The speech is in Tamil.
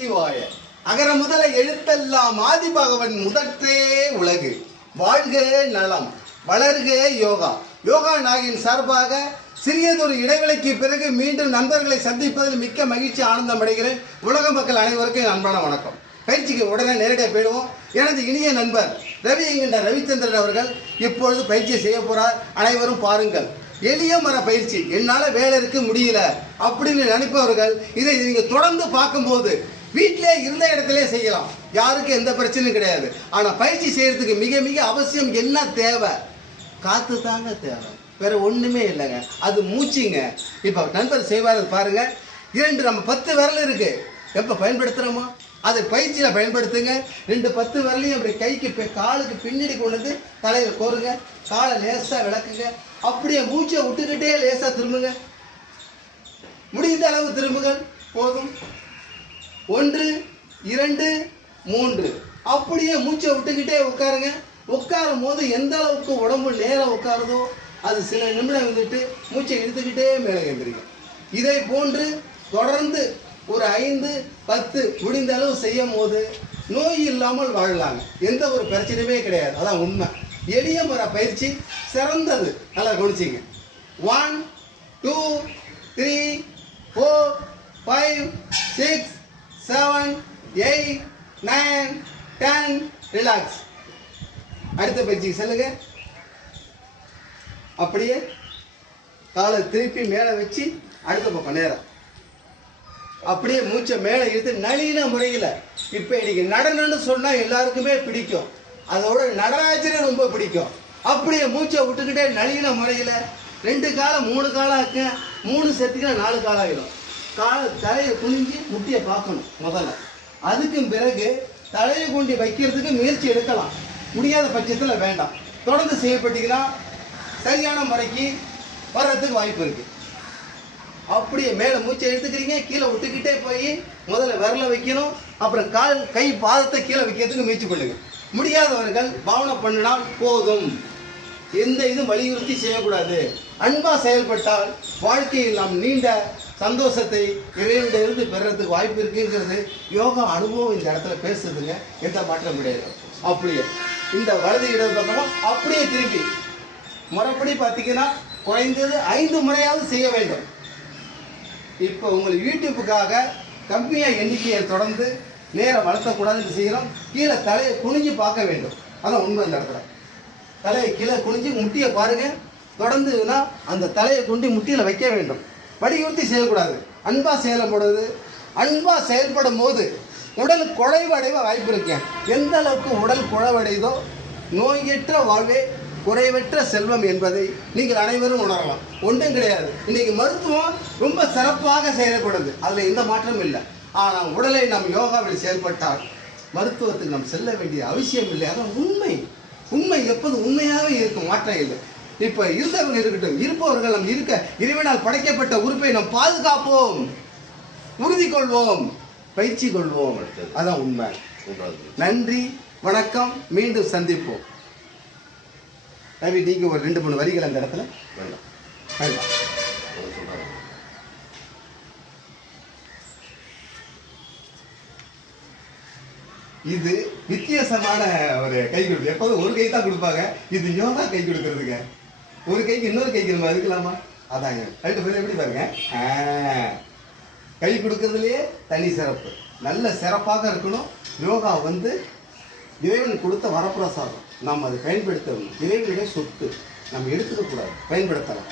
சிவாய. அகர முதல எழுத்தெல்லாம் ஆதிபகவன் முதற்றே உலகு. வாழ்க நலம் வளர்க யோகா. யோகா நாகின் சார்பாக சிறியதொரு இடைவெளிக்கு பிறகு மீண்டும் நண்பர்களை சந்திப்பதில் மிக்க மகிழ்ச்சி ஆனந்தம் அடைகிறேன். உலக மக்கள் அனைவருக்கும் அன்பான வணக்கம். பயிற்சிக்கு உடனே நேரடியாக போயிடுவோம். எனது இனிய நண்பர் ரவி என்கின்ற ரவிச்சந்திரன் அவர்கள் இப்பொழுது பயிற்சி செய்ய போகிறார் அனைவரும் பாருங்கள். எளிய மர பயிற்சி. என்னால் வேலை இருக்க முடியல அப்படின்னு நினைப்பவர்கள் இதை நீங்கள் தொடர்ந்து பார்க்கும்போது வீட்டிலே இருந்த இடத்துல செய்யலாம். யாருக்கும் எந்த பிரச்சனையும் கிடையாது. ஆனால் பயிற்சி செய்யறதுக்கு மிக மிக அவசியம் என்ன தேவை? காற்று தாங்க தேவை. வேற ஒன்றுமே இல்லைங்க. அது மூச்சுங்க. இப்போ நண்பர் செய்வார் பாருங்க. இரண்டு நம்ம பத்து விரல் இருக்கு. எப்போ பயன்படுத்துகிறோமோ அதை பயிற்சியில் பயன்படுத்துங்க. ரெண்டு பத்து விரலையும் அப்படி கைக்கு காலுக்கு பின்னாடி கொண்டு வந்து தலையில் கோருங்க. காலை லேசாக விளக்குங்க. அப்படியே மூச்சை விட்டுக்கிட்டே லேசாக திரும்புங்க. முடிந்த அளவு திரும்புங்கள். போதும். ஒன்று இரண்டு மூன்று. அப்படியே மூச்சை விட்டுக்கிட்டே உட்காருங்க. உட்காரும் போது எந்த அளவுக்கு உடம்பு நேரம் உட்காருதோ அது சில நிமிடம் வந்துட்டு மூச்சை இழுத்துக்கிட்டே மேலே எழுந்திரிங்க இதை போன்று தொடர்ந்து ஒரு ஐந்து பத்து முடிந்த அளவு செய்யும் போது நோய் இல்லாமல் வாழலாங்க. எந்த ஒரு பிரச்சனையுமே கிடையாது. அதான் உண்மை. எளிய முறை பயிற்சி சிறந்தது. நல்லா கவனிச்சிங்க. One two three four five six seven eight nine ten relax அடுத்த பயிற்சிக்கு செல்லுங்க. அப்படியே காலை திருப்பி மேலே வச்சு அடுத்த பக்கம் நேரம். அப்படியே மூச்சை மேலே இழுத்து நளின முறையில் இப்போ இன்னைக்கு நடனம்னு சொன்னால் எல்லாருக்குமே பிடிக்கும். அதோட நடராஜனை ரொம்ப பிடிக்கும். அப்படியே மூச்சை விட்டுக்கிட்டே நளின முறையில் ரெண்டு காலம் மூணு காலம் ஆக்க மூணு செத்துக்கினா நாலு காலம் ஆகிடும் கால தலையை குனிஞ்சு முட்டியை பார்க்கணும் முதல்ல. அதுக்கும் பிறகு தலையை கொண்டு வைக்கிறதுக்கு முயற்சி எடுக்கலாம். முடியாத பட்சத்தில் வேண்டாம். தொடர்ந்து செய்யப்பட்டீங்கன்னா சரியான முறைக்கு வர்றதுக்கு வாய்ப்பு இருக்குது அப்படியே மேலே மூச்சை எடுத்துக்கிறீங்க கீழே விட்டுக்கிட்டே போய் முதல்ல விரல வைக்கணும். அப்புறம் கால் கை பாதத்தை கீழே வைக்கிறதுக்கு முயற்சி கொள்ளுங்கள் முடியாதவர்கள் பாவனை பண்ணினால் போதும். எந்த இதுவும் வலியுறுத்தி செய்யக்கூடாது. அன்பாக செயல்பட்டால் வாழ்க்கையில் நாம் நீண்ட சந்தோஷத்தை இறைவனிலிருந்து பெறத்துக்கு வாய்ப்பு இருக்குங்கிறது யோகா அனுபவம் இந்த இடத்துல பேசுதுங்க எந்த மாற்றம் கிடையாது. அப்படியே. இந்த வலது இடது பக்கமும் அப்படியே திருப்பி முறைப்படி பார்த்தீங்கன்னா குறைந்தது ஐந்து முறையாவது செய்ய வேண்டும். இப்போ உங்கள் யூடியூப்புக்காக கம்மியாக எண்ணிக்கையை தொடர்ந்து நேரம் வளர்த்தக்கூடாதுன்னு செய்கிறோம். கீழே தலையை குனிஞ்சு பார்க்க வேண்டும். அதான் உண்மை இந்த இடத்துல. தலையை கீழே குனிஞ்சு முட்டியை பாருங்கள் தொடர்ந்துன்னா அந்த தலையை கொண்டு முட்டியில் வைக்க வேண்டும். வலியுறுத்தி செய்யக்கூடாது. அன்பாக செயல்படுவது அன்பாக செயல்படும் போது உடல் குறைவடைவ வாய்ப்பு இருக்கேன் எந்த அளவுக்கு உடல் குறைவடைதோ நோயற்ற வாழ்வே குறைவற்ற செல்வம் என்பதை நீங்கள் அனைவரும் உணரலாம். ஒன்றும் கிடையாது. இன்னைக்கு மருத்துவம் ரொம்ப சிறப்பாக செயல்படுது. அதில் எந்த மாற்றமும் இல்லை. ஆனால் உடலை நாம் யோகாவில் செயல்பட்டால் மருத்துவத்துக்கு நாம் செல்ல வேண்டிய அவசியம் இல்லை. அதான் உண்மை. உண்மை எப்போது உண்மையாகவே இருக்கும். மாற்றம் இல்லை. இப்போ இருந்தவங்க இருக்கட்டும் இருப்பவர்கள் நம் இருக்க இறைவனால் படைக்கப்பட்ட உறுப்பை நாம் பாதுகாப்போம். உறுதி கொள்வோம். பயிற்சி கொள்வோம். அதான் உண்மை. நன்றி வணக்கம். மீண்டும் சந்திப்போம். ரவி நீங்க ஒரு ரெண்டு மூணு வரிகள் அந்த இடத்துல. வேண்டாம். வேண்டாம். இது வித்தியாசமான ஒரு கை கொடுப்பு எப்போதும் ஒரு கை தான் கொடுப்பாங்க. இது யோகா கை கொடுக்கறதுங்க. ஒரு கைக்கு இன்னொரு கைக்கு நம்ம இருக்கலாமா அதாங்க. ரெண்டு பேரும் எப்படி பாருங்க? கை கொடுக்கறதுலையே தனி சிறப்பு. நல்ல சிறப்பாக இருக்கணும். யோகா வந்து இறைவன் கொடுத்த வரப்பிரசாதம். நாம் அதை பயன்படுத்தணும். இறைவனுடைய சொத்து. நம்ம எடுத்துக்கக்கூடாது. பயன்படுத்தலாம்.